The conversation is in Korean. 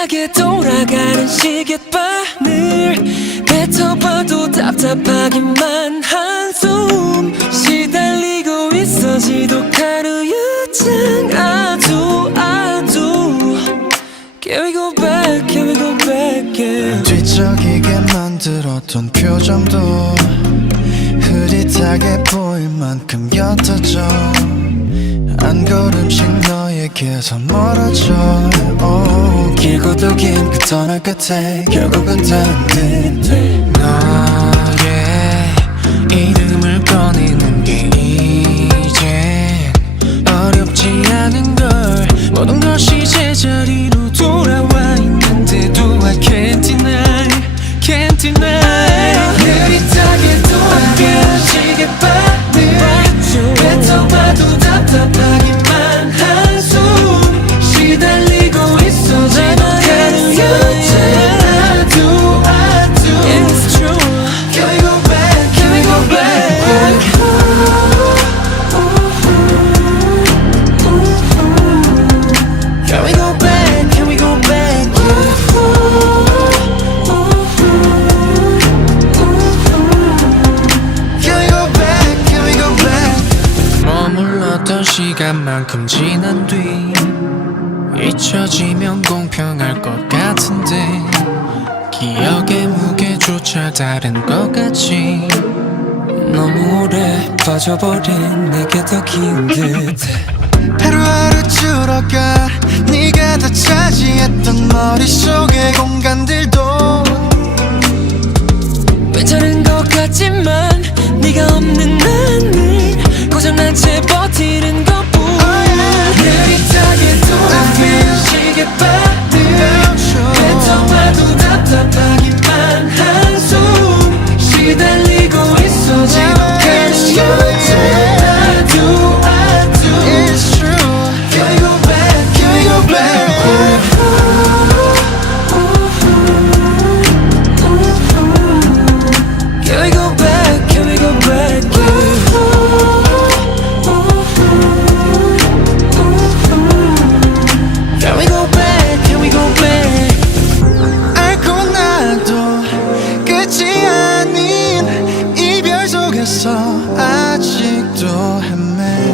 흐릿하게 돌아가는 시계바늘 뱉어봐도 답답하기만 한숨 시달리고 있어 지독한 우유증 아두 Can we go back, can we go back yeah. 뒤척이게 만들었던 표정도 흐릿하게 보일 만큼 옅어져 한 걸음씩 너에게서 멀어져 길고도 긴 그 터널 끝에 결국은 닿은 그대 너의 이름을 꺼내는 게 이제 어렵지 않은 걸 모든 것이 제자리로 돌아와 있는데도 I can't deny, can't deny 흐릿하게 돌아가는 시계바늘 뱉어봐도 답답하기만 한숨 시달리고 있어 지독한 우유증 아두 It's true Can we go back, can we go back Can we go back, can we go back Can we go back, can we go back 머물렀던 시간만큼 지난 뒤 잊혀지면 공평할 것 같은데 기억의 무게조차 다른 것 같지 너무 오래 빠져버린 내게 더 기운 듯해 하루하루 줄어가 네가 다 차지했던 머릿속의 공간들도 괜찮은 것 같지만 네가 없는 나는 고장난 채 버티는 것뿐 흐릿하게 돌아가는 시계바늘 뱉어봐도 답답하기만 한숨 시달리고 있어 지독한 우유증 아두 It's true Can we go back, can we go back Can we go back, can we go back Can we go back, can we go back 알고 나도 끝이 아닌 이별 속에서 아직도 헤매